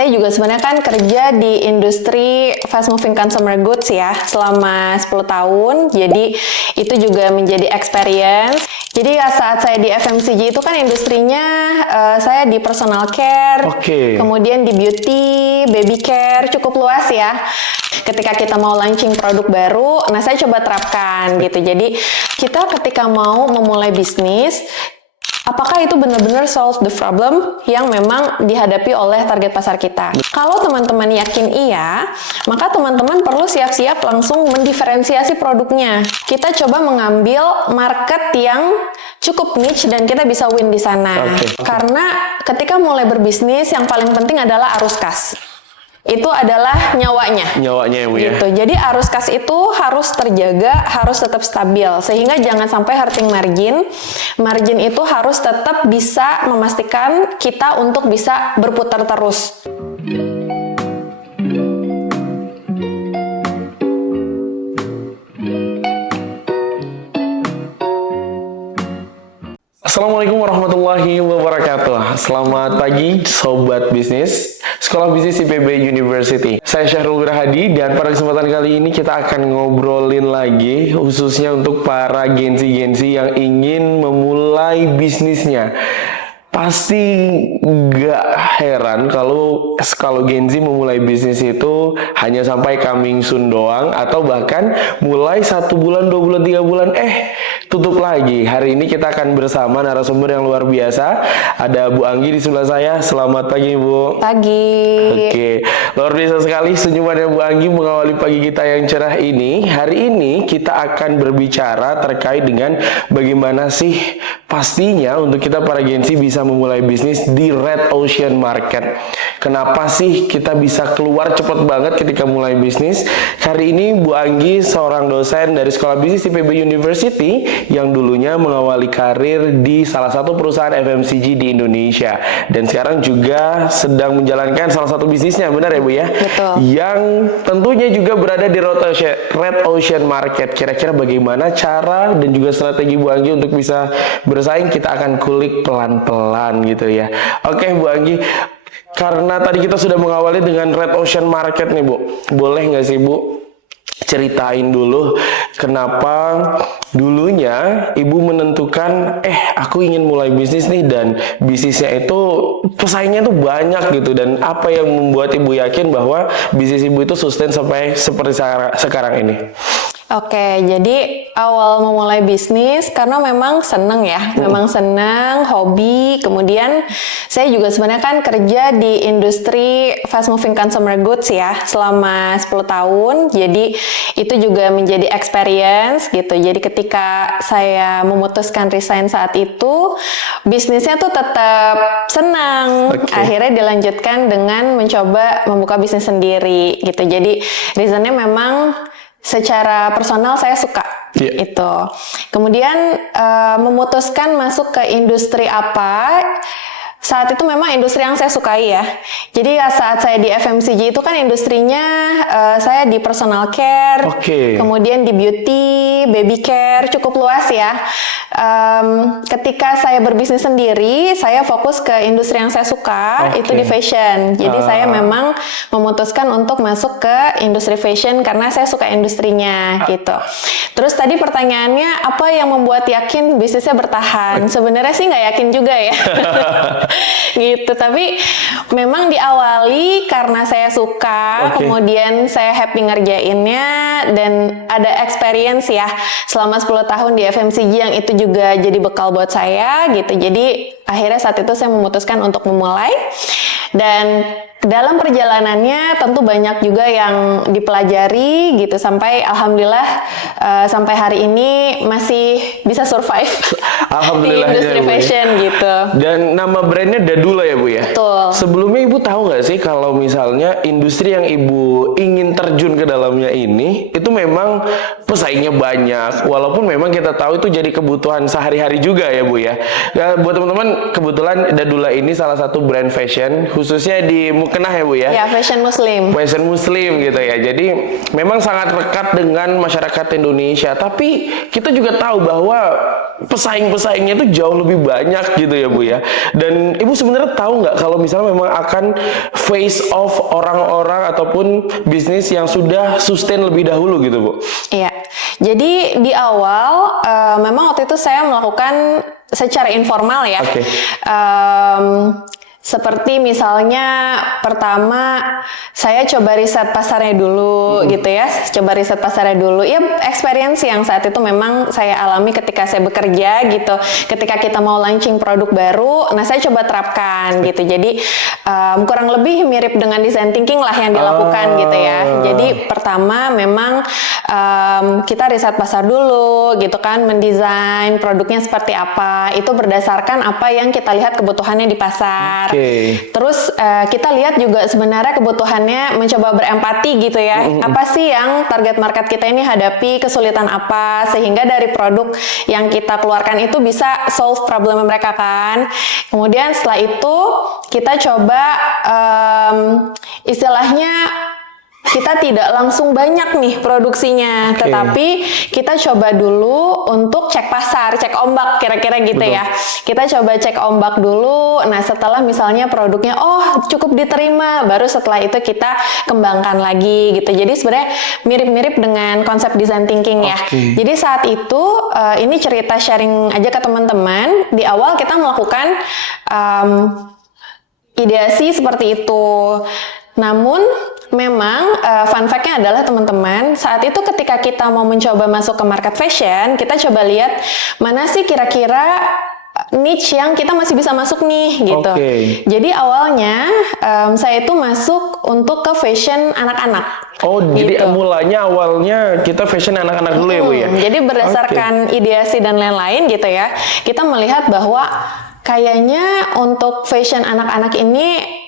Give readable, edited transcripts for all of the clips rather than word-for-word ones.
Saya juga sebenarnya kan kerja di industri fast moving consumer goods ya selama 10 tahun. Jadi itu juga menjadi experience. Jadi saat saya di FMCG itu kan industrinya saya di personal care, kemudian di beauty, baby care, cukup luas ya. Ketika kita mau launching produk baru, nah saya coba terapkan gitu. Jadi kita ketika mau memulai bisnis, apakah itu benar-benar solve the problem yang memang dihadapi oleh target pasar kita? Kalau teman-teman yakin iya, maka teman-teman perlu siap-siap langsung mendiferensiasi produknya. Kita coba mengambil market yang cukup niche dan kita bisa win di sana. Karena ketika mulai berbisnis, yang paling penting adalah arus kas. Itu adalah nyawanya ya Bu ya. Gitu. Jadi arus kas itu harus terjaga, harus tetap stabil sehingga jangan sampai hurting margin. Margin itu harus tetap bisa memastikan kita untuk bisa berputar terus. Assalamualaikum warahmatullahi wabarakatuh. Selamat pagi Sobat Bisnis Sekolah Bisnis IPB University. Saya Syahrul Wirahadi dan pada kesempatan kali ini kita akan ngobrolin lagi khususnya untuk para gensi-gensi yang ingin memulai bisnisnya. Pasti nggak heran kalau Gen Z memulai bisnis itu hanya sampai coming soon doang, atau bahkan mulai 1 bulan, 2 bulan, 3 bulan, tutup lagi. Hari ini kita akan bersama narasumber yang luar biasa. Ada Bu Anggi di sebelah saya. Selamat pagi Bu. Pagi. Oke, luar biasa sekali senyumannya Bu Anggi mengawali pagi kita yang cerah ini. Hari ini kita akan berbicara terkait dengan bagaimana sih pastinya untuk kita para Gen Z bisa memulai bisnis di red ocean market. Kenapa sih kita bisa keluar cepat banget ketika mulai bisnis? Hari ini Bu Anggi seorang dosen dari Sekolah Bisnis IPB University yang dulunya mengawali karir di salah satu perusahaan FMCG di Indonesia dan sekarang juga sedang menjalankan salah satu bisnisnya, benar ya Bu ya? Betul. Yang tentunya juga berada di red ocean market. Kira-kira bagaimana cara dan juga strategi Bu Anggi untuk bisa bersaing? Kita akan kulik pelan-pelan gitu ya. Oke Bu Anggi, karena tadi kita sudah mengawali dengan red ocean market nih Bu, boleh nggak sih Bu ceritain dulu kenapa dulunya Ibu menentukan aku ingin mulai bisnis nih, dan bisnisnya itu pesaingnya tuh banyak gitu, dan apa yang membuat Ibu yakin bahwa bisnis Ibu itu sustain sampai seperti sekarang ini? Oke, jadi awal memulai bisnis karena memang seneng ya, memang seneng, hobi. Kemudian saya juga sebenarnya kan kerja di industri fast moving consumer goods ya selama 10 tahun. Jadi itu juga menjadi experience gitu. Jadi ketika saya memutuskan resign saat itu, bisnisnya tuh tetap senang. Akhirnya dilanjutkan dengan mencoba membuka bisnis sendiri gitu. Jadi reasonnya memang secara personal saya suka itu. Kemudian memutuskan masuk ke industri apa? Saat itu memang industri yang saya sukai ya. Jadi saat saya di FMCG itu kan industrinya saya di personal care, kemudian di beauty, baby care, cukup luas ya. Ketika saya berbisnis sendiri, saya fokus ke industri yang saya suka, itu di fashion. Jadi saya memang memutuskan untuk masuk ke industri fashion karena saya suka industrinya gitu. Terus tadi pertanyaannya, apa yang membuat yakin bisnisnya bertahan? Sebenarnya sih nggak yakin juga ya. Gitu, tapi memang diawali karena saya suka, kemudian saya happy ngerjainnya dan ada experience ya selama 10 tahun di FMCG yang itu juga jadi bekal buat saya gitu. Jadi akhirnya saat itu saya memutuskan untuk memulai, dan dalam perjalanannya tentu banyak juga yang dipelajari gitu sampai alhamdulillah sampai hari ini masih bisa survive di industri fashion gitu. Dan nama brandnya Dadula ya Bu ya? Betul. Sebelumnya Ibu tahu nggak sih kalau misalnya industri yang Ibu ingin terjun ke dalamnya ini itu memang pesaingnya banyak, walaupun memang kita tahu itu jadi kebutuhan sehari-hari juga ya Bu ya. Nah, buat teman-teman, kebetulan Dadula ini salah satu brand fashion khususnya di mukena ya Bu ya. Ya, fashion muslim. Fashion muslim gitu ya. Jadi memang sangat dekat dengan masyarakat Indonesia. Tapi kita juga tahu bahwa pesaing-pesaingnya itu jauh lebih banyak gitu ya Bu ya. Dan Ibu sebenarnya tahu nggak kalau misalnya memang akan face off orang-orang ataupun bisnis yang sudah sustain lebih dahulu gitu Bu? Iya. Jadi di awal memang waktu itu saya melakukan secara informal ya. Oke. Seperti misalnya pertama saya coba riset pasarnya dulu gitu ya, coba riset pasarnya dulu. Ya experience yang saat itu memang saya alami ketika saya bekerja gitu. Ketika kita mau launching produk baru, nah saya coba terapkan gitu. Jadi kurang lebih mirip dengan design thinking lah yang dilakukan gitu ya. Jadi pertama memang kita riset pasar dulu gitu kan, mendesain produknya seperti apa. Itu berdasarkan apa yang kita lihat kebutuhannya di pasar. Terus kita lihat juga sebenarnya kebutuhannya, mencoba berempati gitu ya. Apa sih yang target market kita ini hadapi, kesulitan apa, sehingga dari produk yang kita keluarkan itu bisa solve problem mereka kan. Kemudian setelah itu kita coba istilahnya kita tidak langsung banyak nih produksinya, tetapi kita coba dulu untuk cek pasar, cek ombak kira-kira gitu. Betul. Ya. Kita coba cek ombak dulu. Nah, setelah misalnya produknya cukup diterima, baru setelah itu kita kembangkan lagi gitu. Jadi sebenarnya mirip-mirip dengan konsep design thinking ya. Jadi saat itu ini cerita sharing aja ke teman-teman. Di awal kita melakukan ideasi seperti itu. Namun memang fun fact-nya adalah teman-teman, saat itu ketika kita mau mencoba masuk ke market fashion, kita coba lihat mana sih kira-kira niche yang kita masih bisa masuk nih gitu. Jadi awalnya saya itu masuk untuk ke fashion anak-anak. Jadi mulanya awalnya kita fashion anak-anak dulu ya Bu ya? Jadi berdasarkan ideasi dan lain-lain gitu ya, kita melihat bahwa kayaknya untuk fashion anak-anak ini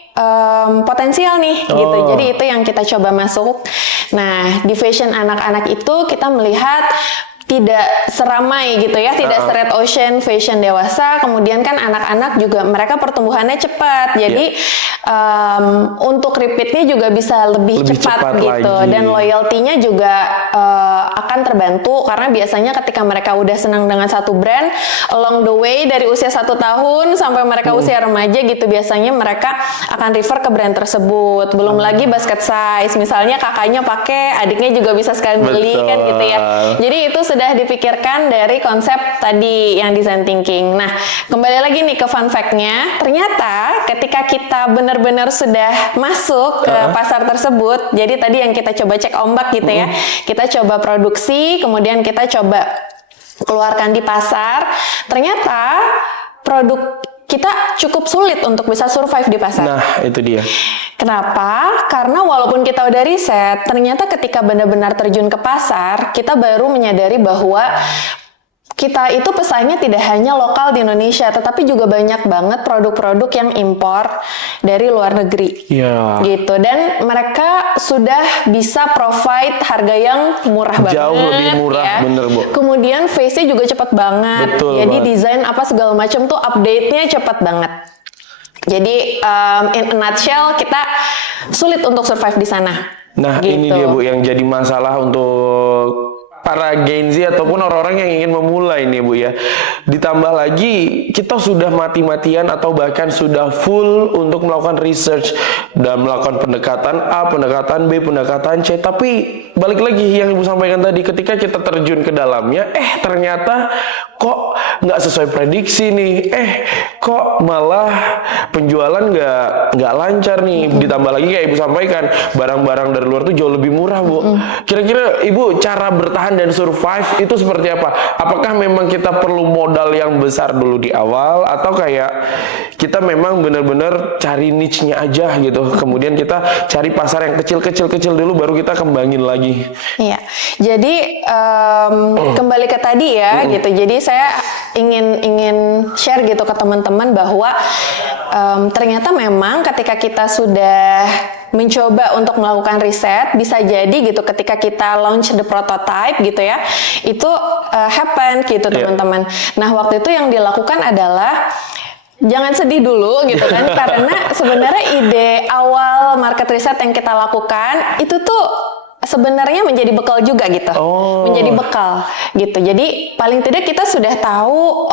potensial nih gitu. Jadi itu yang kita coba masuk. Nah, di fashion anak-anak itu kita melihat tidak seramai gitu ya, tidak se-red ocean fashion dewasa. Kemudian kan anak-anak juga mereka pertumbuhannya cepat. Jadi untuk repeatnya juga bisa lebih cepat gitu lagi. Dan loyalty-nya juga akan terbantu karena biasanya ketika mereka udah senang dengan satu brand, along the way dari usia 1 tahun sampai mereka usia remaja gitu, biasanya mereka akan refer ke brand tersebut. Belum lagi basket size, misalnya kakaknya pakai, adiknya juga bisa sekalian beli kan gitu ya. Jadi itu sudah dipikirkan dari konsep tadi yang design thinking. Nah, kembali lagi nih ke fun fact-nya, ternyata ketika kita benar-benar sudah masuk ke pasar tersebut, jadi tadi yang kita coba cek ombak gitu ya, kita coba produksi, kemudian kita coba keluarkan di pasar, ternyata produk kita cukup sulit untuk bisa survive di pasar. Nah, itu dia. Kenapa? Karena walaupun kita udah riset, ternyata ketika benar-benar terjun ke pasar, kita baru menyadari bahwa kita itu pesaingnya tidak hanya lokal di Indonesia, tetapi juga banyak banget produk-produk yang impor dari luar negeri. Gitu. Dan mereka sudah bisa provide harga yang murah banget. Jauh lebih murah, ya. Bener Bu. Kemudian face-nya juga cepat banget. Betul, jadi desain apa segala macam tuh update-nya cepat banget. Jadi in a nutshell kita sulit untuk survive di sana. Nah, gitu. Ini dia Bu yang jadi masalah untuk para Gen Z ataupun orang-orang yang ingin memulai nih Bu ya. Ditambah lagi kita sudah mati-matian atau bahkan sudah full untuk melakukan research dan melakukan pendekatan A, pendekatan B, pendekatan C. Tapi balik lagi yang Ibu sampaikan tadi, ketika kita terjun ke dalamnya, ternyata kok nggak sesuai prediksi nih. Kok malah penjualan nggak lancar nih. Ditambah lagi kayak Ibu sampaikan, barang-barang dari luar tuh jauh lebih murah Bu. Kira-kira Ibu cara bertahan dan survive itu seperti apa? Apakah memang kita perlu modal yang besar dulu di awal, atau kayak kita memang benar-benar cari niche-nya aja gitu, kemudian kita cari pasar yang kecil-kecil dulu baru kita kembangin lagi? Iya, jadi kembali ke tadi ya gitu. Jadi saya ingin share gitu ke teman-teman bahwa ternyata memang ketika kita sudah mencoba untuk melakukan riset, bisa jadi gitu ketika kita launch the prototype gitu ya, itu happen gitu teman-teman. Nah, waktu itu yang dilakukan adalah jangan sedih dulu gitu kan, karena sebenarnya ide awal market research yang kita lakukan itu tuh sebenarnya menjadi bekal juga gitu, menjadi bekal gitu. Jadi paling tidak kita sudah tahu,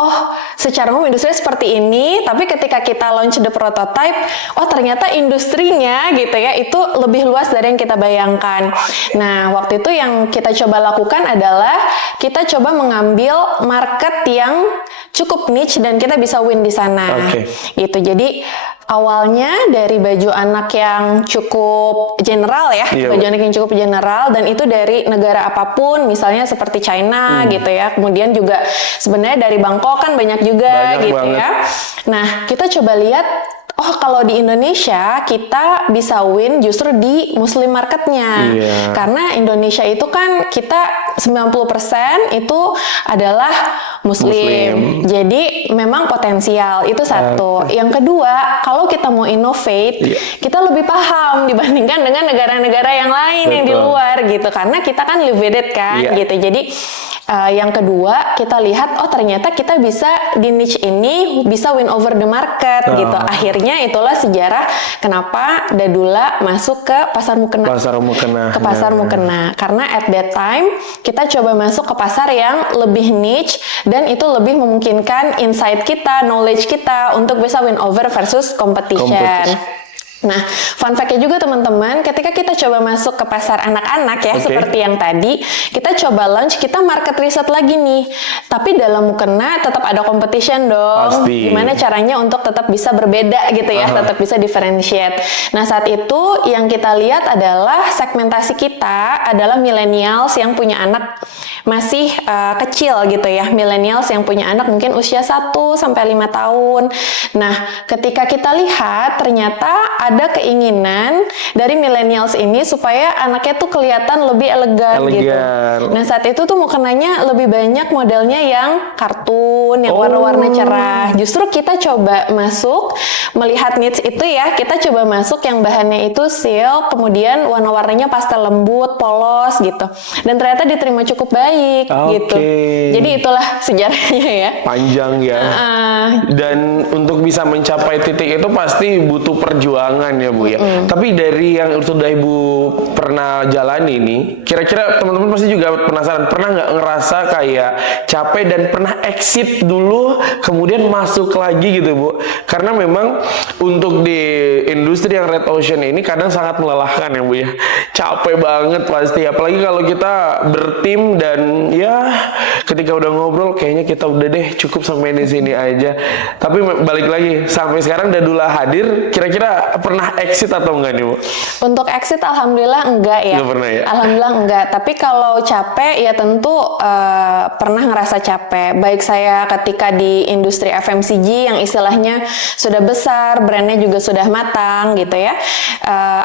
secara umum industri seperti ini, tapi ketika kita launch the prototype, ternyata industrinya gitu ya, itu lebih luas dari yang kita bayangkan. Nah, waktu itu yang kita coba lakukan adalah kita coba mengambil market yang cukup niche dan kita bisa win di sana. Gitu. Jadi awalnya dari baju anak yang cukup general ya, baju anak yang cukup general, dan itu dari negara apapun, misalnya seperti China gitu ya. Kemudian juga sebenarnya dari Bangkok kan banyak juga gitu banget ya. Nah, kita coba lihat, kalau di Indonesia kita bisa win justru di Muslim marketnya. Karena Indonesia itu kan kita 90% itu adalah Muslim. Jadi memang potensial, itu satu. Yang kedua, kalau kita mau innovate, kita lebih paham dibandingkan dengan negara-negara yang lain yang di luar gitu. Karena kita kan live with it kan gitu. Jadi yang kedua, kita lihat ternyata kita bisa di niche ini bisa win over the market gitu. Akhirnya itulah sejarah kenapa Dadula masuk ke pasar mukena. Ke pasar mukena. Karena at that time kita coba masuk ke pasar yang lebih niche dan itu lebih memungkinkan insight kita, knowledge kita untuk bisa win over versus competition. Nah, fun fact-nya juga teman-teman, ketika kita coba masuk ke pasar anak-anak ya, seperti yang tadi, kita coba launch, kita market research lagi nih. Tapi dalam mukena tetap ada competition dong. Gimana caranya untuk tetap bisa berbeda gitu ya, tetap bisa differentiate. Nah, saat itu yang kita lihat adalah segmentasi kita adalah millennials yang punya anak masih kecil gitu ya. Millennials yang punya anak mungkin usia 1 sampai 5 tahun. Nah, ketika kita lihat ternyata ada keinginan dari millennials ini supaya anaknya tuh kelihatan lebih elegan gitu. Nah, saat itu tuh mukenanya lebih banyak modelnya yang kartun, yang warna-warna cerah. Justru kita coba masuk, melihat needs itu ya, kita coba masuk yang bahannya itu silk, kemudian warna-warnanya pastel lembut, polos gitu. Dan ternyata diterima cukup baik gitu. Jadi itulah sejarahnya ya. Panjang ya. Dan untuk bisa mencapai titik itu pasti butuh perjuangan ya Bu ya. Tapi dari yang sudah Ibu pernah jalani ini, kira-kira teman-teman pasti juga penasaran, pernah nggak ngerasa kayak capek dan pernah exit dulu kemudian masuk lagi gitu Bu? Karena memang untuk di industri yang red ocean ini kadang sangat melelahkan ya Bu ya. Capek banget pasti, apalagi kalau kita bertim dan ya ketika udah ngobrol kayaknya kita udah deh cukup sampai di sini aja. Tapi balik lagi, sampai sekarang Dadula hadir, kira-kira pernah exit atau enggak nih Bu? Untuk exit alhamdulillah enggak ya. Enggak pernah ya? Alhamdulillah enggak. Tapi kalau capek ya tentu pernah ngerasa capek. Baik saya ketika di industri FMCG yang istilahnya sudah besar, brandnya juga sudah matang gitu ya.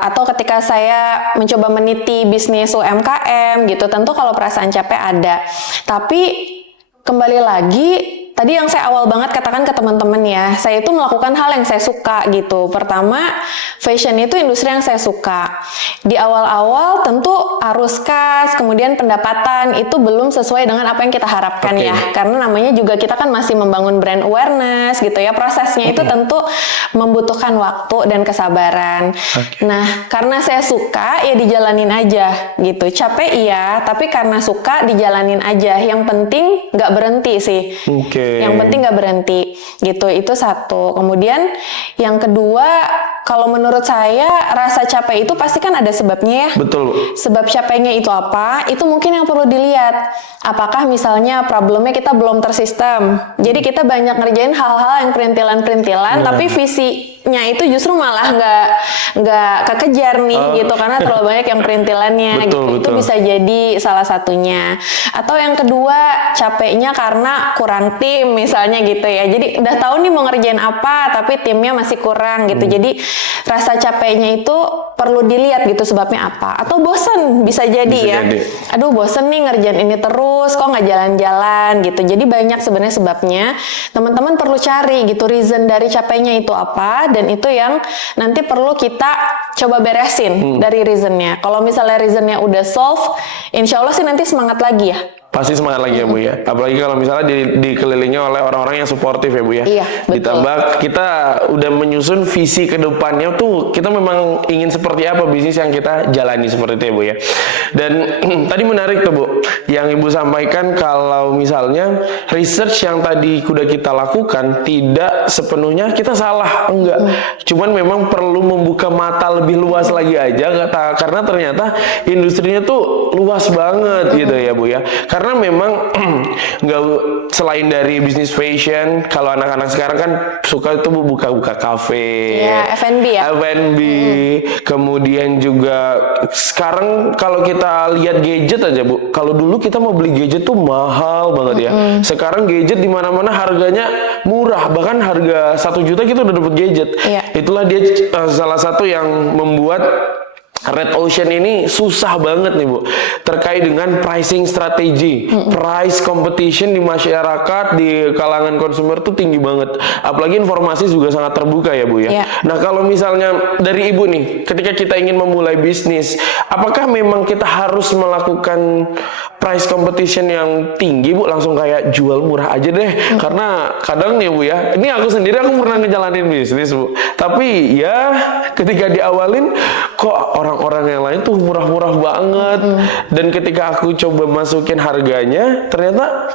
Atau ketika saya mencoba meniti bisnis UMKM gitu, tentu kalau perasaan capek ada. Tapi kembali lagi, tadi yang saya awal banget katakan ke teman-teman ya, saya itu melakukan hal yang saya suka gitu. Pertama, fashion itu industri yang saya suka. Di awal-awal tentu arus kas, kemudian pendapatan itu belum sesuai dengan apa yang kita harapkan ya. Karena namanya juga kita kan masih membangun brand awareness gitu ya. Prosesnya itu tentu membutuhkan waktu dan kesabaran. Nah, karena saya suka ya dijalanin aja gitu. Capek iya, tapi karena suka dijalanin aja. Yang penting nggak berhenti sih. Yang penting nggak berhenti gitu, itu satu. Kemudian yang kedua, kalau menurut saya rasa capek itu pasti kan ada sebabnya ya. Betul. Sebab capeknya itu apa? Itu mungkin yang perlu dilihat. Apakah misalnya problemnya kita belum tersistem. Jadi kita banyak ngerjain hal-hal yang perintilan-perintilan, tapi visinya itu justru malah nggak kekejar nih gitu, karena terlalu banyak yang perintilannya gitu. Itu bisa jadi salah satunya. Atau yang kedua, capeknya karena kurang tim misalnya gitu ya. Jadi udah tahu nih mau ngerjain apa, tapi timnya masih kurang gitu. Jadi rasa capeknya itu perlu dilihat gitu sebabnya apa. Atau bosen bisa jadi Aduh bosen nih ngerjain ini terus, kok nggak jalan-jalan gitu. Jadi banyak sebenarnya sebabnya. Teman-teman perlu cari gitu reason dari capeknya itu apa, dan itu yang nanti perlu kita coba beresin dari reasonnya. Kalau misalnya reasonnya udah solve, insya Allah sih nanti semangat lagi ya. pasti semangat lagi ya Bu ya. Apalagi kalau misalnya dikelilingi oleh orang-orang yang suportif ya Bu ya. Iya, betul. Ditambah kita udah menyusun visi ke depannya tuh, kita memang ingin seperti apa bisnis yang kita jalani seperti itu ya Bu ya. Dan tadi menarik tuh Bu, yang Ibu sampaikan kalau misalnya research yang tadi udah kita lakukan tidak sepenuhnya kita salah, enggak. Cuman memang perlu membuka mata lebih luas lagi aja, karena ternyata industrinya tuh luas banget gitu ya Bu ya. Karena memang nggak, selain dari bisnis fashion, kalau anak-anak sekarang kan suka itu buka-buka kafe, ya, F&B ya. F&B, kemudian juga sekarang kalau kita lihat gadget aja Bu, kalau dulu kita mau beli gadget tuh mahal banget ya. Sekarang gadget di mana-mana harganya murah, bahkan harga 1 juta kita udah dapat gadget. Iya. Itulah dia salah satu yang membuat Red Ocean ini susah banget nih Bu, terkait dengan pricing strategi, price competition di masyarakat, di kalangan konsumer tuh tinggi banget. Apalagi informasi juga sangat terbuka ya Bu ya. Yeah. Nah kalau misalnya dari Ibu nih, ketika kita ingin memulai bisnis, apakah memang kita harus melakukan price competition yang tinggi Bu, langsung kayak jual murah aja deh? Karena kadang nih Bu ya, ini aku sendiri aku pernah ngejalanin bisnis Bu, tapi ya ketika diawalin kok orang-orang yang lain tuh murah-murah banget, dan ketika aku coba masukin harganya ternyata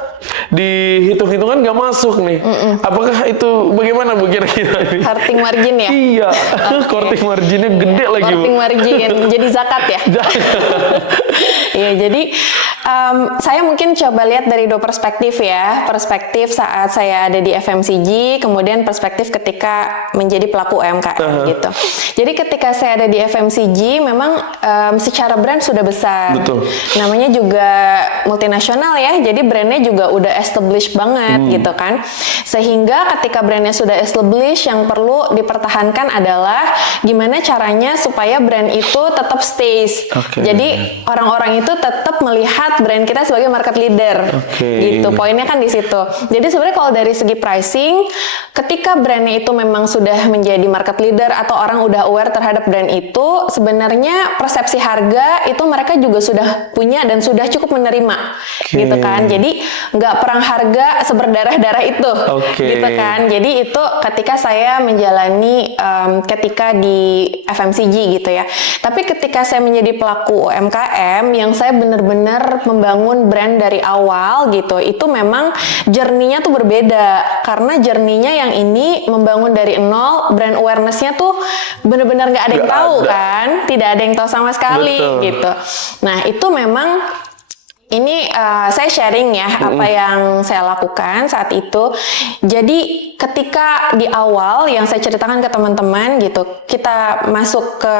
dihitung-hitungan nggak masuk nih. Apakah itu bagaimana Bu kira-kira ini? Harting margin ya? Iya, korting marginnya gede lagi Bu. Korting margin, jadi zakat ya? Iya, jadi saya mungkin coba lihat dari 2 perspektif ya. Perspektif saat saya ada di FMCG, kemudian perspektif ketika menjadi pelaku UMKM gitu. Jadi ketika saya ada di FMCG, memang secara brand sudah besar. Betul. Namanya juga multinasional ya, jadi brandnya juga udah established banget gitu kan. Sehingga ketika brandnya sudah established, yang perlu dipertahankan adalah gimana caranya supaya brand itu tetap stays. Jadi orang-orang itu tetap melihat brand kita sebagai market leader. Gitu. Poinnya kan di situ. Jadi sebenarnya kalau dari segi pricing, ketika brandnya itu memang sudah menjadi market leader atau orang udah aware terhadap brand itu, sebenarnya persepsi harga itu mereka juga sudah punya dan sudah cukup menerima. Gitu kan. Jadi nggak perang harga seberdarah-darah itu. Gitu kan. Jadi itu ketika saya menjalani ketika di FMCG gitu ya. Tapi ketika saya menjadi pelaku UMKM, yang saya benar-benar membangun brand dari awal gitu, itu memang journey-nya tuh berbeda. Karena journey-nya yang ini membangun dari nol, brand awareness-nya tuh benar-benar nggak ada yang tahu kan, tidak ada yang tahu sama sekali. Betul. Gitu. Nah itu memang ini saya sharing ya apa yang saya lakukan saat itu. Jadi ketika di awal yang saya ceritakan ke teman-teman gitu, kita masuk ke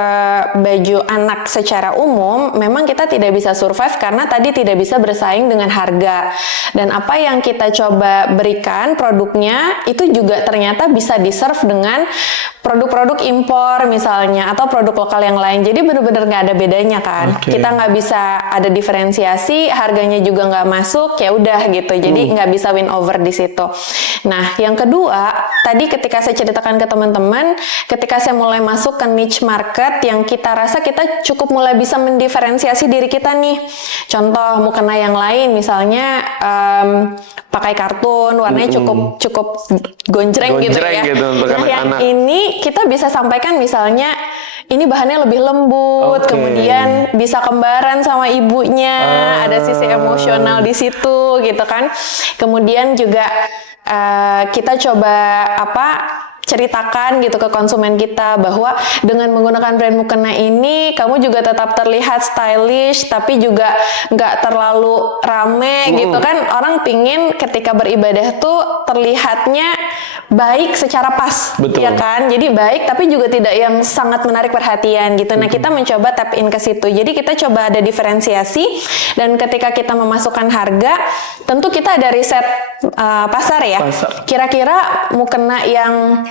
baju anak secara umum, memang kita tidak bisa survive karena tadi tidak bisa bersaing dengan harga. Dan apa yang kita coba berikan produknya itu juga ternyata bisa di-serve dengan produk-produk impor misalnya atau produk lokal yang lain. Jadi benar-benar nggak ada bedanya kan. Kita nggak bisa ada diferensiasi, harganya juga nggak masuk, ya udah gitu. Jadi nggak bisa win over di situ. Nah, yang kedua, tadi ketika saya ceritakan ke teman-teman, ketika saya mulai masuk ke niche market yang kita rasa kita cukup mulai bisa mendiferensiasi diri kita nih. Contoh mukena yang lain, misalnya pakai kartun, warnanya cukup gonjreng gitu ya. Gitu, nah, yang ini kita bisa sampaikan misalnya ini bahannya lebih lembut, kemudian bisa kembaran sama ibunya, ada sisi emosional di situ gitu kan. Kemudian juga kita coba ceritakan gitu ke konsumen kita bahwa dengan menggunakan brand mukena ini kamu juga tetap terlihat stylish tapi juga nggak terlalu rame gitu kan. Orang pingin ketika beribadah tuh terlihatnya baik secara pas. Betul. Ya kan, jadi baik tapi juga tidak yang sangat menarik perhatian gitu. Nah kita mencoba tap in ke situ, jadi kita coba ada diferensiasi, dan ketika kita memasukkan harga tentu kita ada riset pasar ya. Kira-kira mukena yang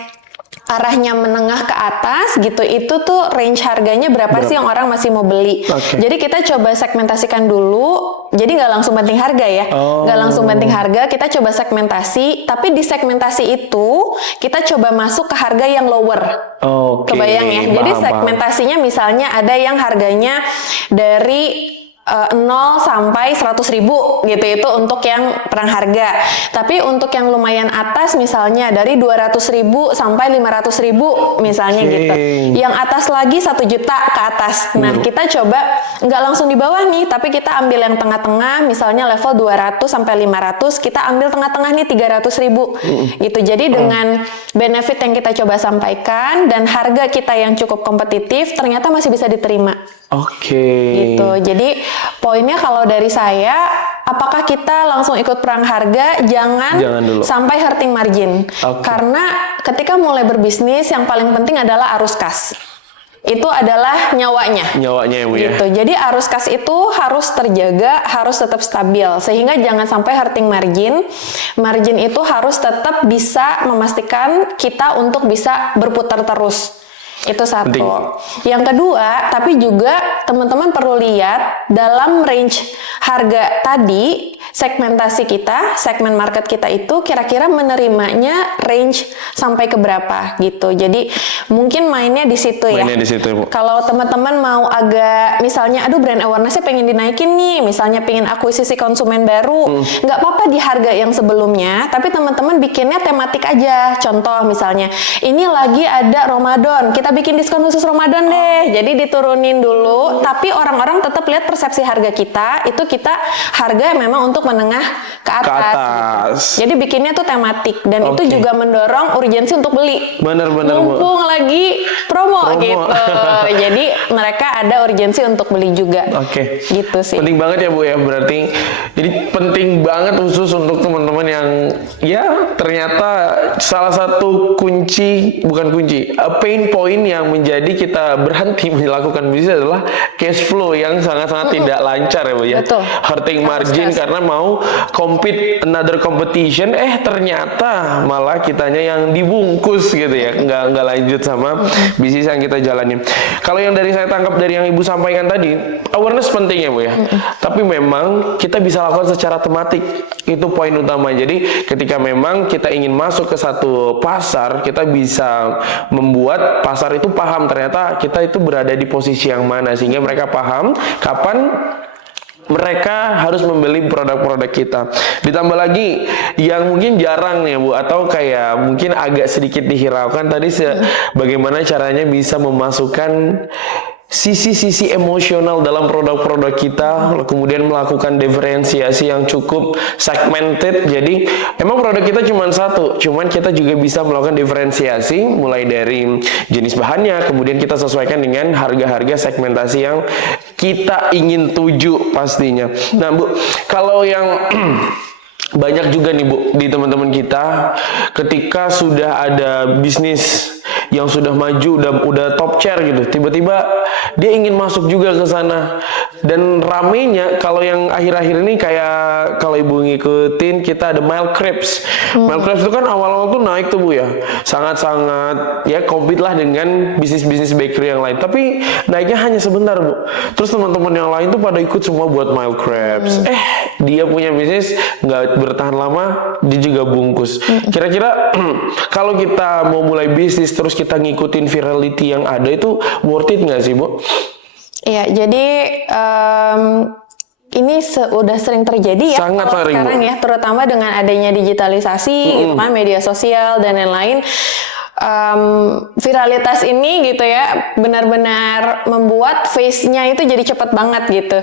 arahnya menengah ke atas gitu, itu tuh range harganya berapa sih yang orang masih mau beli. Jadi kita coba segmentasikan dulu, jadi nggak langsung banting harga ya, nggak langsung banting harga, kita coba segmentasi, tapi di segmentasi itu kita coba masuk ke harga yang lower. Kebayang ya, jadi segmentasinya misalnya ada yang harganya dari 0 sampai 100 ribu gitu, itu untuk yang perang harga. Tapi untuk yang lumayan atas misalnya dari 200 ribu sampai 500 ribu misalnya gitu. Yang atas lagi 1 juta ke atas. Nah kita coba nggak langsung di bawah nih, tapi kita ambil yang tengah-tengah, misalnya level 200 sampai 500, kita ambil tengah-tengah nih 300 ribu gitu. Jadi dengan benefit yang kita coba sampaikan dan harga kita yang cukup kompetitif, ternyata masih bisa diterima. Gitu. Jadi poinnya kalau dari saya, apakah kita langsung ikut perang harga? Jangan dulu. Sampai hurting margin. Karena ketika mulai berbisnis yang paling penting adalah arus kas. Itu adalah nyawanya ya Bu ya. Gitu. Jadi arus kas itu harus terjaga, harus tetap stabil, sehingga jangan sampai hurting margin. Margin itu harus tetap bisa memastikan kita untuk bisa berputar terus. Itu satu. Penting. Yang kedua, tapi juga teman-teman perlu lihat dalam range harga tadi, segmentasi kita, segmen market kita itu kira-kira menerimanya range sampai ke berapa gitu. Jadi mungkin mainnya di situ ya. Mainnya di situ, Bu. Kalau teman-teman mau agak misalnya aduh brand awareness-nya pengen dinaikin nih, misalnya pengen akuisisi konsumen baru, nggak apa-apa di harga yang sebelumnya, tapi teman-teman bikinnya tematik aja. Contoh misalnya, ini lagi ada Ramadan, kita bikin diskon khusus Ramadan deh. Jadi diturunin dulu, tapi orang-orang tetap lihat persepsi harga kita, itu kita harga memang untuk menengah ke atas. Gitu. Jadi bikinnya tuh tematik dan itu juga mendorong urgensi untuk beli. Benar-benar mumpung lagi promo gitu. Jadi mereka ada urgensi untuk beli juga. Gitu sih. Penting banget ya Bu ya, berarti jadi penting banget khusus untuk teman-teman yang ya ternyata salah satu pain point yang menjadi kita berhenti melakukan bisnis adalah cash flow yang sangat-sangat tidak lancar ya Bu ya. Betul. Hurting margin karena mau compete another competition, ternyata malah kitanya yang dibungkus gitu ya, nggak lanjut sama bisnis yang kita jalanin. Kalau yang dari saya tangkap dari yang Ibu sampaikan tadi, awareness penting ya Bu ya. Tapi memang kita bisa lakukan secara tematik, itu poin utama. Jadi ketika memang kita ingin masuk ke satu pasar, kita bisa membuat pasar itu paham ternyata kita itu berada di posisi yang mana, sehingga mereka paham kapan mereka harus membeli produk-produk kita. Ditambah lagi yang mungkin jarang ya Bu, atau kayak mungkin agak sedikit dihiraukan tadi, bagaimana caranya bisa memasukkan sisi-sisi emosional dalam produk-produk kita, kemudian melakukan diferensiasi yang cukup segmented. Jadi emang produk kita cuma satu, cuman kita juga bisa melakukan diferensiasi mulai dari jenis bahannya, kemudian kita sesuaikan dengan harga-harga segmentasi yang kita ingin tuju pastinya. Nah Bu, kalau yang banyak juga nih Bu di teman-teman kita, ketika sudah ada bisnis yang sudah maju, udah top chair gitu, tiba-tiba dia ingin masuk juga ke sana. Dan ramenya kalau yang akhir-akhir ini, kayak kalau Ibu ngikutin, kita ada Mild Crepes. Mild Crepes itu kan awal-awal tuh naik tuh Bu ya, sangat-sangat ya compete lah dengan bisnis-bisnis bakery yang lain, tapi naiknya hanya sebentar Bu. Terus teman-teman yang lain tuh pada ikut semua buat Mild Crepes. Dia punya bisnis nggak bertahan lama, dia juga bungkus. Kira-kira kalau kita mau mulai bisnis terus kita ngikutin virality yang ada, itu worth it nggak sih Bu? Iya, jadi ini udah sering terjadi ya. Sangat sering sekarang Bu. Ya, terutama dengan adanya digitalisasi, gitu kan, media sosial dan lain-lain. Viralitas ini gitu ya, benar-benar membuat face-nya itu jadi cepat banget gitu.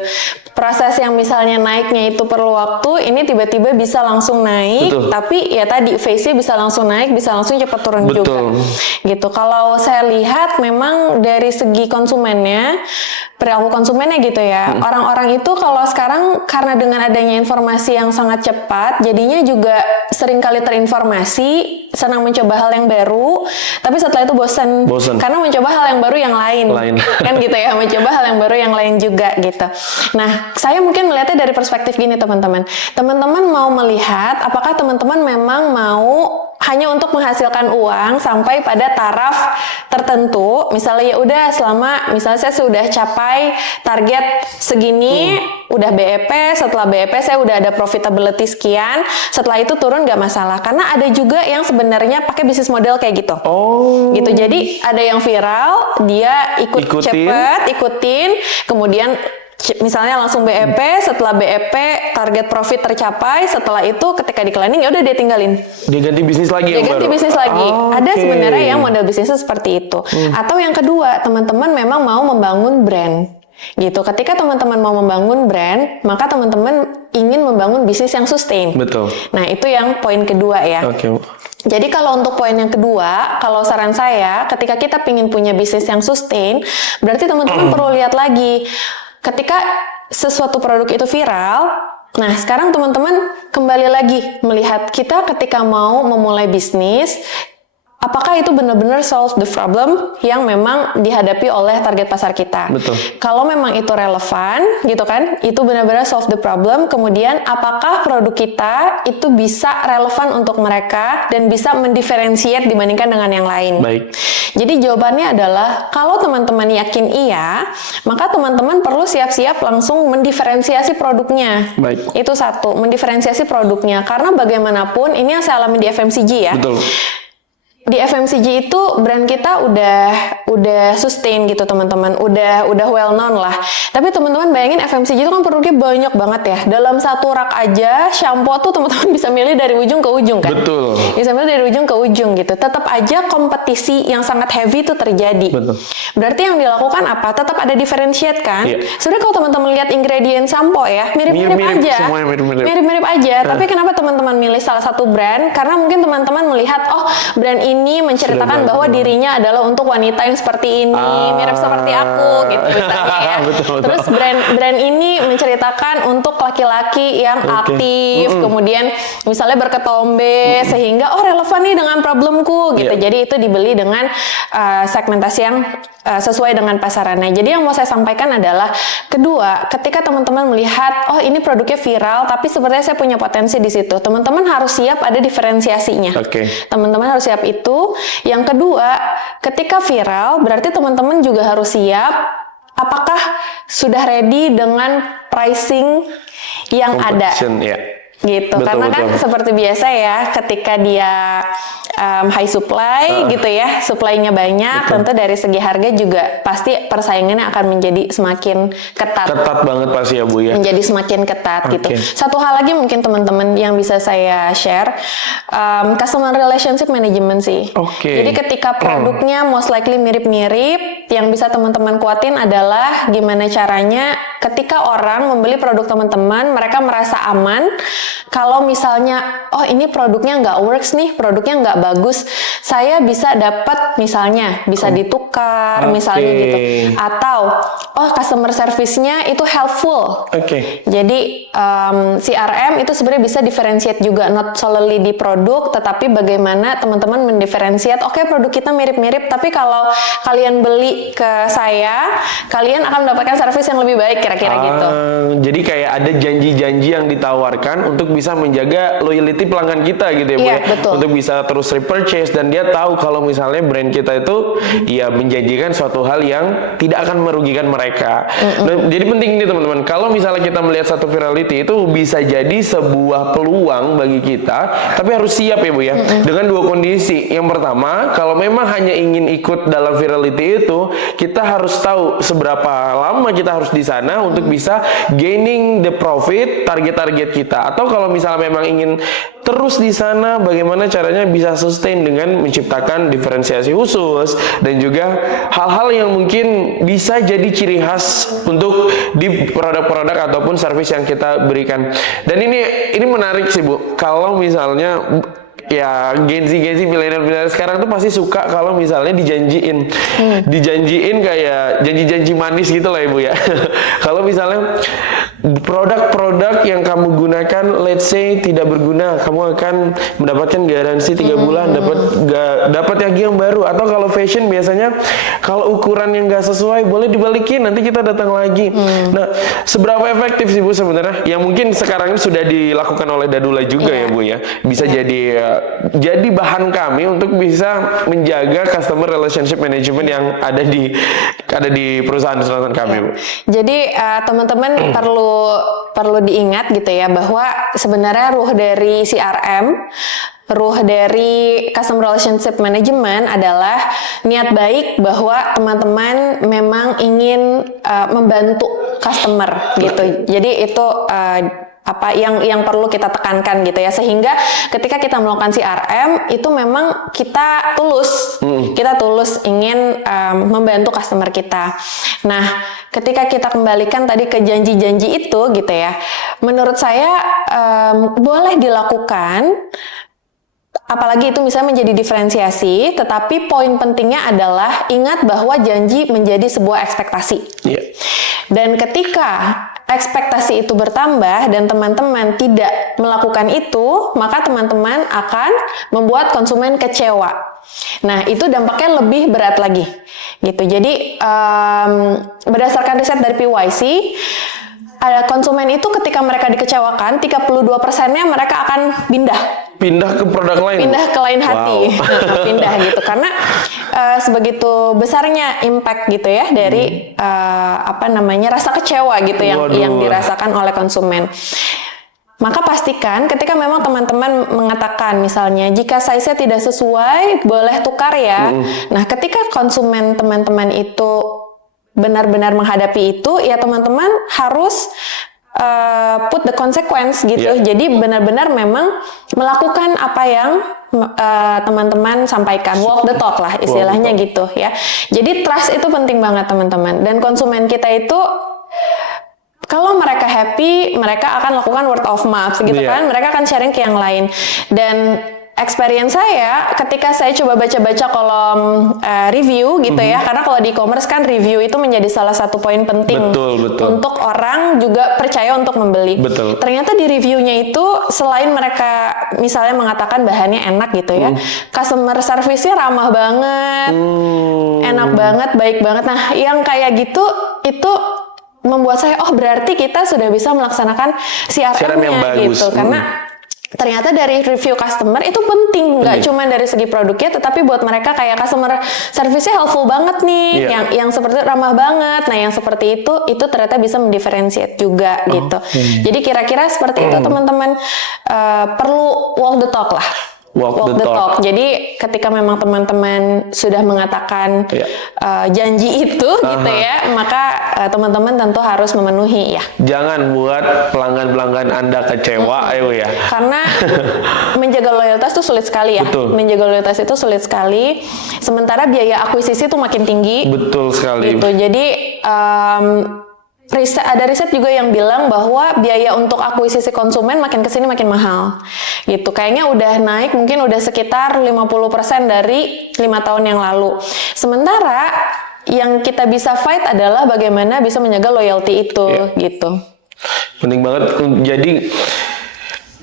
Proses yang misalnya naiknya itu perlu waktu, ini tiba-tiba bisa langsung naik. Betul. Tapi ya tadi face-nya bisa langsung naik, bisa langsung cepat turun Betul. juga. Gitu. Kalau saya lihat memang dari segi konsumennya, perilaku konsumennya gitu ya. Orang-orang itu kalau sekarang karena dengan adanya informasi yang sangat cepat, jadinya juga sering kali terinformasi, senang mencoba hal yang baru, tapi setelah itu bosan. Karena mencoba hal yang baru yang lain. Kan gitu ya, mencoba hal yang baru yang lain juga gitu. Nah, saya mungkin melihatnya dari perspektif gini teman-teman. Teman-teman mau melihat apakah teman-teman memang mau hanya untuk menghasilkan uang sampai pada taraf tertentu. Misalnya ya udah, selama misalnya saya sudah capai target segini, udah BEP, setelah BEP saya udah ada profitability sekian, setelah itu turun nggak masalah. Karena ada juga yang sebenarnya pakai bisnis model kayak gitu. Gitu. Jadi ada yang viral, dia ikutin, kemudian Misalnya langsung BEP, setelah BEP target profit tercapai, setelah itu ketika declining ya udah dia tinggalin. Dia ganti bisnis lagi Dia yang ganti baru? bisnis lagi. Ada Oke. sebenarnya yang model bisnisnya seperti itu. Atau yang kedua, teman-teman memang mau membangun brand. Gitu. Ketika teman-teman mau membangun brand, maka teman-teman ingin membangun bisnis yang sustain. Betul. Nah, itu yang poin kedua ya. Oke, Bu. Jadi kalau untuk poin yang kedua, kalau saran saya, ketika kita ingin punya bisnis yang sustain, berarti teman-teman perlu lihat lagi. Ketika sesuatu produk itu viral, nah sekarang teman-teman kembali lagi melihat kita ketika mau memulai bisnis, apakah itu benar-benar solve the problem yang memang dihadapi oleh target pasar kita? Betul. Kalau memang itu relevan, gitu kan, itu benar-benar solve the problem, kemudian apakah produk kita itu bisa relevan untuk mereka dan bisa mendiferensiate dibandingkan dengan yang lain? Baik. Jadi jawabannya adalah, kalau teman-teman yakin iya, maka teman-teman perlu siap-siap langsung mendiferensiasi produknya. Baik. Itu satu, mendiferensiasi produknya. Karena bagaimanapun, ini yang saya alami di FMCG ya. Betul. Di FMCG itu brand kita udah sustain gitu teman-teman, udah well known lah. Tapi teman-teman bayangin FMCG itu kan produknya banyak banget ya. Dalam satu rak aja shampoo tuh teman-teman bisa milih dari ujung ke ujung kan. Betul. Bisa milih dari ujung ke ujung gitu. Tetap aja kompetisi yang sangat heavy itu terjadi. Betul. Berarti yang dilakukan apa? Tetap ada differentiate kan. Iya. Sebenarnya kalau teman-teman lihat ingredient shampoo ya mirip-mirip Mirip-mirip, aja. semuanya mirip-mirip. Mirip-mirip aja. Tapi kenapa teman-teman milih salah satu brand? Karena mungkin teman-teman melihat, oh brand ini menceritakan Sudah bahwa bagus. dirinya adalah untuk wanita yang seperti ini, mirip seperti aku gitu misalnya ya. Betul. Terus brand ini menceritakan untuk laki-laki yang Oke. aktif, kemudian misalnya berketombe sehingga oh relevan nih dengan problemku gitu. Iya. Jadi itu dibeli dengan segmentasi yang sesuai dengan pasarannya. Jadi yang mau saya sampaikan adalah kedua, ketika teman-teman melihat oh ini produknya viral tapi sebenarnya saya punya potensi di situ. Teman-teman harus siap ada diferensiasinya. Oke. Teman-teman harus siap itu. Yang kedua, ketika viral berarti teman-teman juga harus siap apakah sudah ready dengan pricing yang ada. Competition, ya. Gitu. Betul, Karena kan betul. seperti biasa ya, ketika dia high supply gitu ya, supply-nya banyak, Betul. tentu dari segi harga juga pasti persaingannya akan menjadi semakin ketat. Ketat banget pasti ya Bu ya. Menjadi semakin ketat gitu. Oke. Satu hal lagi mungkin teman-teman yang bisa saya share, customer relationship management sih. Oke. Jadi ketika produknya most likely mirip-mirip, yang bisa teman-teman kuatin adalah gimana caranya ketika orang membeli produk teman-teman, mereka merasa aman. Kalau misalnya, oh ini produknya nggak works nih, produknya nggak bagus, saya bisa dapat misalnya bisa ditukar, Oke. misalnya gitu. Atau, oh customer service-nya itu helpful. Oke. Jadi CRM itu sebenarnya bisa differentiate juga, not solely di produk, tetapi bagaimana teman-teman mendiferensiate. Oke, produk kita mirip-mirip, tapi kalau kalian beli ke saya, kalian akan mendapatkan service yang lebih baik, kira-kira gitu. Jadi kayak ada janji-janji yang ditawarkan untuk bisa menjaga loyalty pelanggan kita gitu ya Bu Iya, ya. betul. Untuk bisa terus repurchase dan dia tahu kalau misalnya brand kita itu ya menjanjikan suatu hal yang tidak akan merugikan mereka. Nah, jadi penting nih teman-teman, kalau misalnya kita melihat satu virality itu bisa jadi sebuah peluang bagi kita, tapi harus siap ya Bu ya. Dengan dua kondisi. Yang pertama, kalau memang hanya ingin ikut dalam virality itu, kita harus tahu seberapa lama kita harus di sana untuk bisa gaining the profit target-target kita. Atau kalau misalnya memang ingin terus di sana, bagaimana caranya bisa sustain dengan menciptakan diferensiasi khusus dan juga hal-hal yang mungkin bisa jadi ciri khas untuk di produk-produk ataupun service yang kita berikan. Dan ini menarik sih Bu. Kalau misalnya ya Gen Z milenial sekarang tuh pasti suka kalau misalnya dijanjiin kayak janji-janji manis gitu lah Ibu ya. Kalau misalnya produk-produk yang kamu gunakan let's say tidak berguna, kamu akan mendapatkan garansi 3 bulan dapat lagi yang baru. Atau kalau fashion biasanya kalau ukuran yang nggak sesuai boleh dibalikin, nanti kita datang lagi. Nah, seberapa efektif sih Bu sebenarnya yang mungkin sekarang ini sudah dilakukan oleh Dadula juga ya Bu ya, bisa jadi bahan kami untuk bisa menjaga customer relationship management yang ada di perusahaan kami Bu. Jadi teman-teman perlu diingat gitu ya bahwa sebenarnya ruh dari CRM, ruh dari customer relationship management adalah niat baik bahwa teman-teman memang ingin membantu customer gitu. Jadi itu apa yang perlu kita tekankan gitu ya, sehingga ketika kita melakukan CRM itu memang kita tulus ingin membantu customer kita. Nah, ketika kita kembalikan tadi ke janji-janji itu gitu ya, menurut saya boleh dilakukan, apalagi itu misalnya menjadi diferensiasi, tetapi poin pentingnya adalah ingat bahwa janji menjadi sebuah ekspektasi. Yeah. Dan ketika ekspektasi itu bertambah dan teman-teman tidak melakukan itu, maka teman-teman akan membuat konsumen kecewa. Nah, itu dampaknya lebih berat lagi. Gitu. Jadi, berdasarkan riset dari PYC, ada konsumen itu ketika mereka dikecewakan, 32%-nya mereka akan pindah ke produk lain. Pindah ke lain hati. Wow. Pindah gitu. Karena sebegitu besarnya impact gitu ya dari rasa kecewa gitu yang dirasakan oleh konsumen. Maka pastikan ketika memang teman-teman mengatakan misalnya jika size-nya tidak sesuai boleh tukar ya. Nah, ketika konsumen teman-teman itu benar-benar menghadapi itu, ya teman-teman harus put the consequence gitu. Yeah. Jadi benar-benar memang melakukan apa yang teman-teman sampaikan, walk the talk lah istilahnya gitu ya. Jadi trust itu penting banget teman-teman. Dan konsumen kita itu kalau mereka happy, mereka akan lakukan word of mouth gitu kan. Mereka akan sharing ke yang lain. Dan experience saya ketika saya coba baca-baca kolom review gitu ya, karena kalau di e-commerce kan review itu menjadi salah satu poin penting untuk orang juga percaya untuk membeli. Betul. Ternyata di reviewnya itu selain mereka misalnya mengatakan bahannya enak gitu ya, customer service-nya ramah banget, enak banget, baik banget. Nah, yang kayak gitu itu membuat saya berarti kita sudah bisa melaksanakan CRM-nya gitu, karena ternyata dari review customer itu penting, nggak cuma dari segi produknya, tetapi buat mereka kayak customer service-nya helpful banget nih, yang seperti ramah banget. Nah, yang seperti itu ternyata bisa mendifferentiate juga gitu. Jadi kira-kira seperti itu teman-teman, perlu walk the talk lah. Walk the talk. Jadi ketika memang teman-teman sudah mengatakan janji itu gitu ya, maka teman-teman tentu harus memenuhi ya. Jangan buat pelanggan-pelanggan Anda kecewa ya. Karena menjaga loyalitas itu sulit sekali ya. Betul. Menjaga loyalitas itu sulit sekali. Sementara biaya akuisisi itu makin tinggi. Betul sekali. Gitu. Jadi ada riset juga yang bilang bahwa biaya untuk akuisisi konsumen makin kesini makin mahal gitu. Kayaknya udah naik, mungkin udah sekitar 50% dari 5 tahun yang lalu. Sementara yang kita bisa fight adalah bagaimana bisa menjaga loyalty itu gitu. Penting banget. Jadi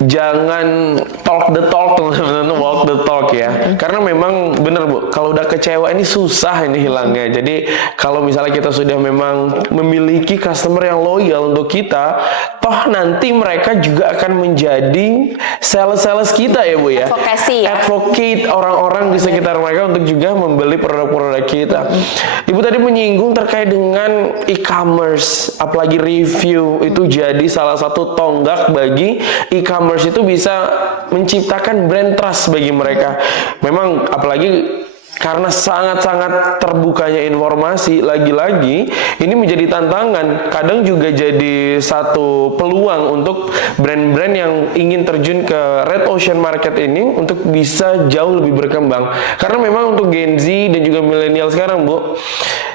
jangan talk the talk, teman-teman, walk the talk ya. Karena memang bener Bu, kalau udah kecewa ini susah ini hilangnya. Jadi kalau misalnya kita sudah memang memiliki customer yang loyal untuk kita, toh nanti mereka juga akan menjadi sales kita ya Bu ya. Advokasi ya. Advocate orang-orang di sekitar mereka untuk juga membeli produk-produk kita. Ibu tadi menyinggung terkait dengan e-commerce, apalagi review itu jadi salah satu tonggak bagi e-commerce itu bisa menciptakan brand trust bagi mereka. Memang apalagi karena sangat-sangat terbukanya informasi, lagi-lagi ini menjadi tantangan. Kadang juga jadi satu peluang untuk brand-brand yang ingin terjun ke red ocean market ini untuk bisa jauh lebih berkembang. Karena memang untuk Gen Z dan juga milenial sekarang Bu,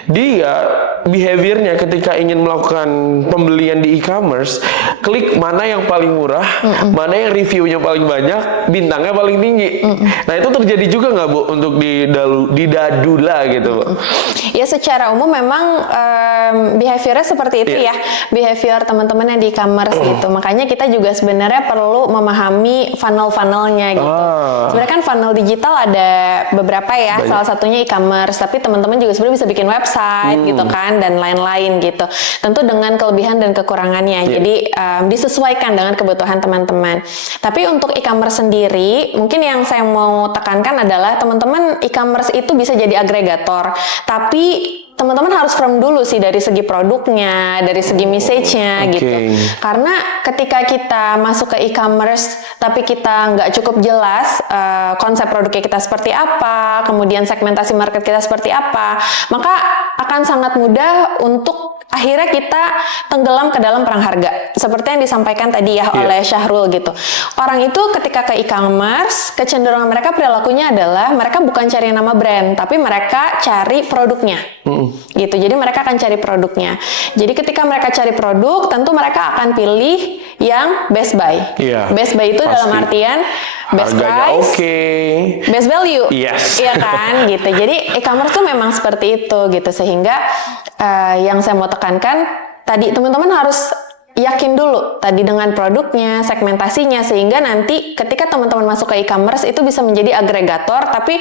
dia behaviornya ketika ingin melakukan pembelian di e-commerce, klik mana yang paling murah, mana yang reviewnya paling banyak, bintangnya paling tinggi. Nah, itu terjadi juga nggak Bu untuk di Dadula gitu Bu? Ya, secara umum memang behaviornya seperti itu ya, behavior teman-teman yang di e-commerce gitu. Makanya kita juga sebenarnya perlu memahami funnel-funnelnya gitu. Sebenarnya kan funnel digital ada beberapa ya, salah satunya e-commerce, tapi teman-teman juga sebenarnya bisa bikin website gitu kan, dan lain-lain gitu. Tentu dengan kelebihan dan kekurangannya. Jadi disesuaikan dengan kebutuhan teman-teman. Tapi untuk e-commerce sendiri, mungkin yang saya mau tekankan adalah teman-teman, e-commerce itu bisa jadi agregator, tapi teman-teman harus firm dulu sih dari segi produknya, dari segi message-nya gitu. Karena ketika kita masuk ke e-commerce tapi kita nggak cukup jelas konsep produknya kita seperti apa, kemudian segmentasi market kita seperti apa, maka akan sangat mudah untuk akhirnya kita tenggelam ke dalam perang harga. Seperti yang disampaikan tadi ya oleh Syahrul gitu. Orang itu ketika ke e-commerce, kecenderungan mereka perilakunya adalah mereka bukan cari nama brand, tapi mereka cari produknya. Gitu. Jadi mereka akan cari produknya. Jadi ketika mereka cari produk, tentu mereka akan pilih yang best buy. Best buy itu dalam artian best price, best value. Iya kan? Gitu. Jadi e-commerce tuh memang seperti itu gitu, sehingga yang saya mau tekankan tadi, teman-teman harus yakin dulu tadi dengan produknya, segmentasinya, sehingga nanti ketika teman-teman masuk ke e-commerce itu bisa menjadi agregator, tapi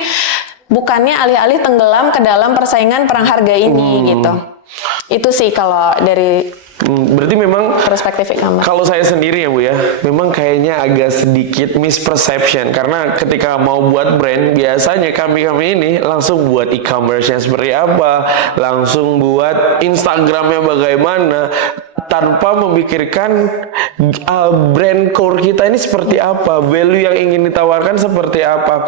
bukannya alih-alih tenggelam ke dalam persaingan perang harga ini gitu. Itu sih kalau dari berarti memang perspektif e-commerce. Kalau saya sendiri ya Bu ya, memang kayaknya agak sedikit misperception, karena ketika mau buat brand biasanya kami ini langsung buat e-commerce-nya seperti apa, langsung buat Instagramnya bagaimana, tanpa memikirkan brand core kita ini seperti apa, value yang ingin ditawarkan seperti apa.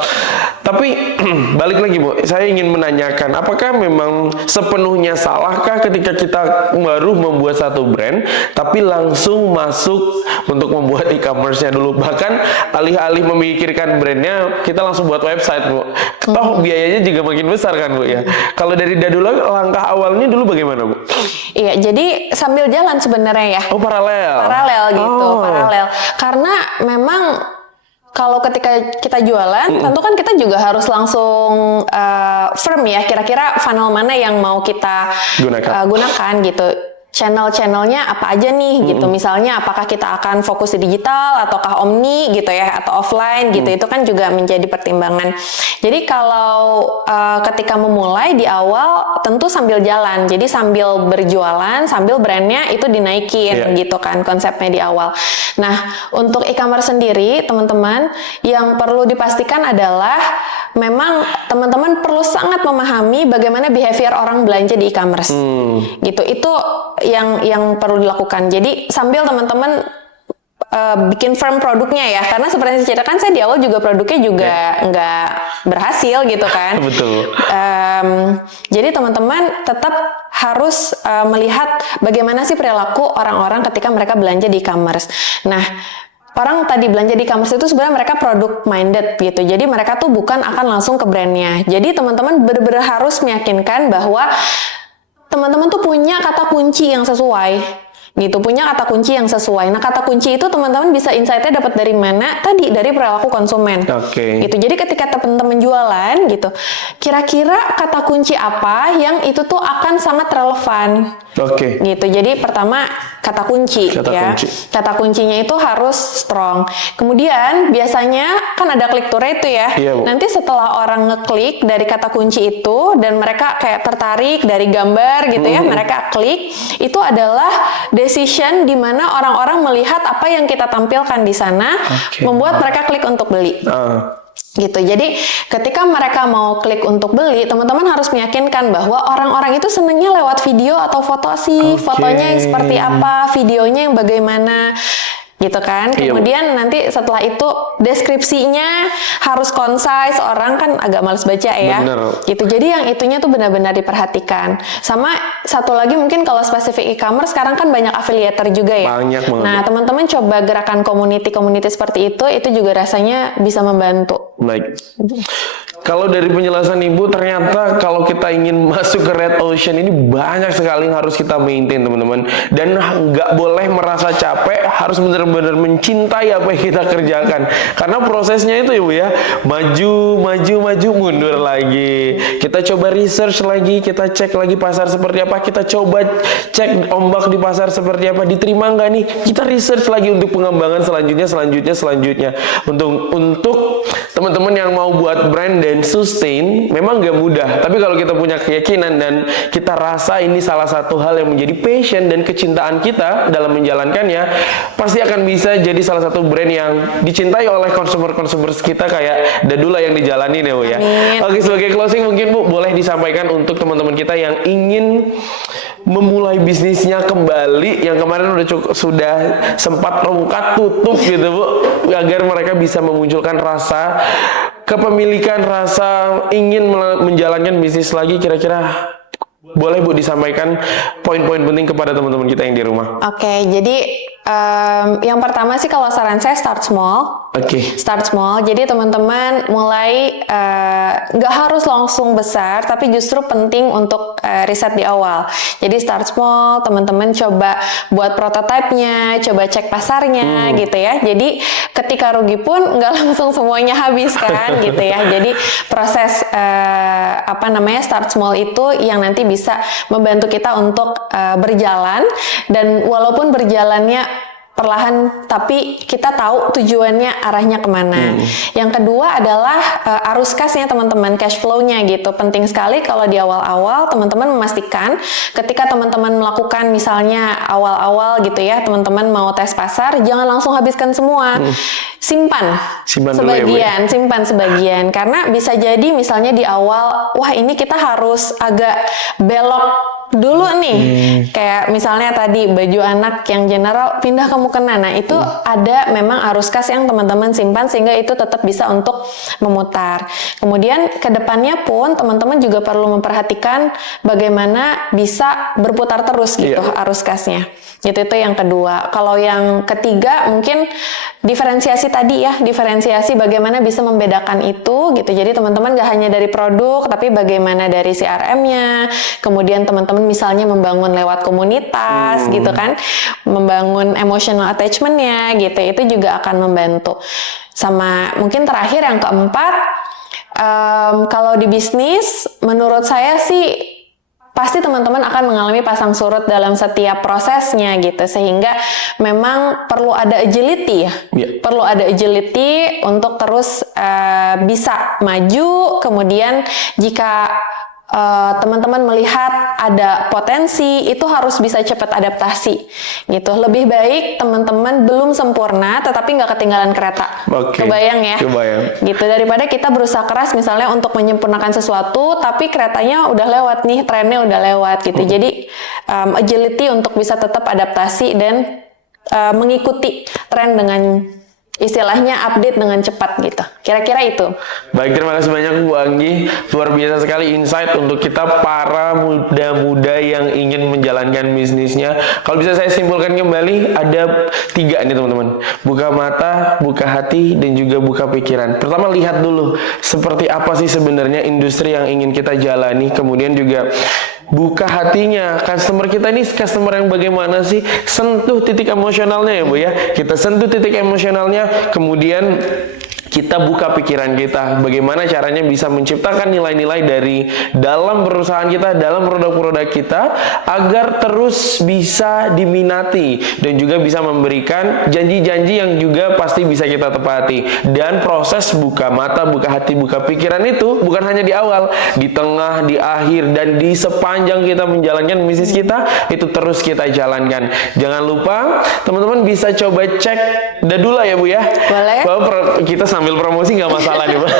Tapi balik lagi Bu, saya ingin menanyakan, apakah memang sepenuhnya salahkah ketika kita baru membuat satu brand, tapi langsung masuk untuk membuat e-commerce-nya dulu, bahkan alih-alih memikirkan brandnya, kita langsung buat website Bu. Toh biayanya juga makin besar kan Bu ya. Kalau dari Dadula, langkah awalnya dulu bagaimana Bu? Iya, jadi sambil jalan sebenarnya ya. Oh, paralel gitu, paralel. Karena memang kalau ketika kita jualan, tentu kan kita juga harus langsung firm ya, kira-kira funnel mana yang mau kita gunakan gitu. Channel-channelnya apa aja nih gitu. Misalnya apakah kita akan fokus di digital ataukah omni gitu ya, atau offline gitu. Itu kan juga menjadi pertimbangan. Jadi kalau ketika memulai di awal tentu sambil jalan. Jadi sambil berjualan, sambil brandnya itu dinaikin gitu kan konsepnya di awal. Nah, untuk e-commerce sendiri teman-teman, yang perlu dipastikan adalah memang teman-teman perlu sangat memahami bagaimana behavior orang belanja di e-commerce. Gitu. Itu yang perlu dilakukan. Jadi sambil teman-teman bikin firm produknya ya, karena seperti yang saya ceritakan, saya di awal juga produknya juga nggak berhasil gitu kan. Betul. Jadi teman-teman tetap harus melihat bagaimana sih perilaku orang-orang ketika mereka belanja di e-commerce. Nah, orang tadi belanja di e-commerce itu sebenarnya mereka product minded gitu. Jadi mereka tuh bukan akan langsung ke brandnya. Jadi teman-teman benar-benar harus meyakinkan bahwa teman-teman tuh punya kata kunci yang sesuai gitu, punya kata kunci yang sesuai. Nah, kata kunci itu teman-teman bisa insight-nya dapat dari mana? Tadi dari perilaku konsumen. Gitu. Jadi ketika teman-teman jualan gitu, kira-kira kata kunci apa yang itu tuh akan sangat relevan. Gitu. Jadi pertama kata kunci ya. Kata kuncinya itu harus strong. Kemudian biasanya kan ada click to rate tuh ya. Nanti setelah orang ngeklik dari kata kunci itu dan mereka kayak tertarik dari gambar gitu ya, mereka klik, itu adalah decision di mana orang-orang melihat apa yang kita tampilkan di sana, membuat mereka klik untuk beli. Gitu. Jadi ketika mereka mau klik untuk beli, teman-teman harus meyakinkan bahwa orang-orang itu senangnya lewat video atau foto sih. Fotonya yang seperti apa, videonya yang bagaimana. Gitu kan. Kemudian nanti setelah itu deskripsinya harus concise, orang kan agak males baca ya. Gitu. Jadi yang itunya tuh benar-benar diperhatikan. Sama satu lagi mungkin kalau spesifik e-commerce sekarang kan banyak affiliator juga ya. Nah, teman-teman coba gerakan community seperti itu juga rasanya bisa membantu. Baik. Kalau dari penjelasan Ibu, ternyata kalau kita ingin masuk ke Red Ocean ini banyak sekali yang harus kita maintain teman-teman. Dan nggak boleh merasa capek, harus benar-benar mencintai apa yang kita kerjakan. Karena prosesnya itu ya Bu ya, maju, mundur lagi. Kita coba research lagi, kita cek lagi pasar seperti apa, kita coba cek ombak di pasar seperti apa, diterima nggak nih? Kita research lagi untuk pengembangan selanjutnya. Untuk teman-teman yang mau buat brand dan sustain memang gak mudah. Tapi kalau kita punya keyakinan dan kita rasa ini salah satu hal yang menjadi passion dan kecintaan kita dalam menjalankannya, pasti akan bisa jadi salah satu brand yang dicintai oleh konsumer-konsumer kita kayak Dadula yang dijalanin ya Bu ya. Amin. Oke, sebagai closing mungkin Bu boleh disampaikan untuk teman-teman kita yang ingin memulai bisnisnya kembali, yang kemarin sudah sempat rungkat tutup gitu Bu, agar mereka bisa memunculkan rasa kepemilikan, rasa ingin menjalankan bisnis lagi. Kira-kira boleh Bu disampaikan poin-poin penting kepada teman-teman kita yang di rumah. Oke, jadi yang pertama sih kalau saran saya start small. Oke. Start small. Jadi teman-teman mulai nggak harus langsung besar, tapi justru penting untuk riset di awal. Jadi start small, teman-teman coba buat prototipenya, coba cek pasarnya gitu ya. Jadi ketika rugi pun nggak langsung semuanya habis kan gitu ya. Jadi proses start small itu yang nanti bisa membantu kita untuk berjalan, dan walaupun berjalannya perlahan, tapi kita tahu tujuannya arahnya kemana. Yang kedua adalah arus kasnya teman-teman, cash flow-nya gitu. Penting sekali kalau di awal-awal teman-teman memastikan ketika teman-teman melakukan misalnya awal-awal gitu ya, teman-teman mau tes pasar, jangan langsung habiskan semua. Simpan sebagian, simpan sebagian. Karena bisa jadi misalnya di awal, wah ini kita harus agak belok dulu nih, kayak misalnya tadi baju anak yang general pindah ke mukena. Nah itu ada memang arus kas yang teman-teman simpan sehingga itu tetap bisa untuk memutar. Kemudian kedepannya pun teman-teman juga perlu memperhatikan bagaimana bisa berputar terus gitu arus kasnya. Itu yang kedua. Kalau yang ketiga mungkin diferensiasi tadi ya, diferensiasi bagaimana bisa membedakan itu gitu. Jadi teman-teman gak hanya dari produk, tapi bagaimana dari CRM-nya, kemudian teman-teman misalnya membangun lewat komunitas gitu kan, membangun emotional attachment-nya gitu, itu juga akan membantu. Sama mungkin terakhir yang keempat, kalau di bisnis menurut saya sih pasti teman-teman akan mengalami pasang surut dalam setiap prosesnya gitu, sehingga memang perlu ada agility ya. Perlu ada agility untuk terus bisa maju. Kemudian jika teman-teman melihat ada potensi, itu harus bisa cepat adaptasi gitu. Lebih baik teman-teman belum sempurna tetapi nggak ketinggalan kereta. Kebayang ya? Kebayang. Gitu, daripada kita berusaha keras misalnya untuk menyempurnakan sesuatu tapi keretanya udah lewat nih, trennya udah lewat gitu. Jadi agility untuk bisa tetap adaptasi dan mengikuti tren dengan istilahnya update dengan cepat gitu. Kira-kira itu. Baik, terima kasih banyak Bu Anggi. Luar biasa sekali insight untuk kita para muda-muda yang ingin menjalankan bisnisnya. Kalau bisa saya simpulkan kembali, ada 3 nih teman-teman. Buka mata, buka hati, dan juga buka pikiran. Pertama, lihat dulu seperti apa sih sebenarnya industri yang ingin kita jalani. Kemudian juga buka hatinya, customer kita ini customer yang bagaimana sih, sentuh titik emosionalnya ya Bu ya, kita sentuh titik emosionalnya, kemudian kita buka pikiran kita, bagaimana caranya bisa menciptakan nilai-nilai dari dalam perusahaan kita, dalam produk-produk kita, agar terus bisa diminati dan juga bisa memberikan janji-janji yang juga pasti bisa kita tepati. Dan proses buka mata, buka hati, buka pikiran itu bukan hanya di awal, di tengah, di akhir, dan di sepanjang kita menjalankan bisnis kita, itu terus kita jalankan. Jangan lupa teman-teman bisa coba cek Dadula ya Bu ya. Boleh. Bahwa kita sambil promosi nggak masalah nih Pak.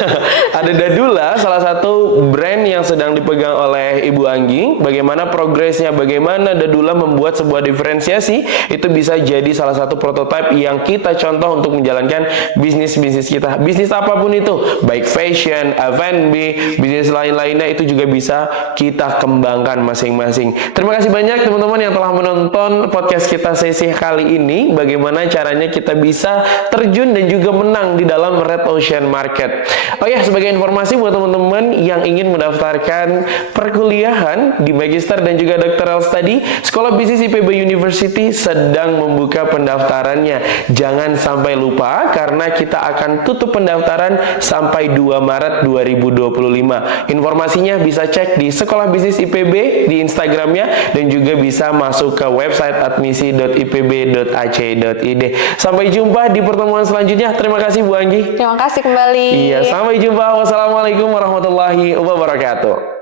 Ada Dadula, salah satu brand yang sedang dipegang oleh Ibu Anggi. Bagaimana progresnya, bagaimana Dadula membuat sebuah diferensiasi, itu bisa jadi salah satu prototipe yang kita contoh untuk menjalankan bisnis-bisnis kita. Bisnis apapun itu, baik fashion, F&B, bisnis lain-lainnya, itu juga bisa kita kembangkan masing-masing. Terima kasih banyak teman-teman yang telah menonton podcast kita sesi kali ini. Bagaimana caranya kita bisa terjun dan juga menang di dalam Red Ocean Market. Oh ya, sebagai informasi buat teman-teman yang ingin mendaftarkan perkuliahan di Magister dan juga Doctoral Study, Sekolah Bisnis IPB University sedang membuka pendaftarannya. Jangan sampai lupa karena kita akan tutup pendaftaran sampai 2 Maret 2025. Informasinya bisa cek di Sekolah Bisnis IPB di Instagramnya dan juga bisa masuk ke website admisi.ipb.ac.id. Sampai jumpa di pertemuan selanjutnya. Terima kasih Bu Anggi. Terima kasih kembali. Iya, sampai jumpa. Wassalamualaikum warahmatullahi wabarakatuh.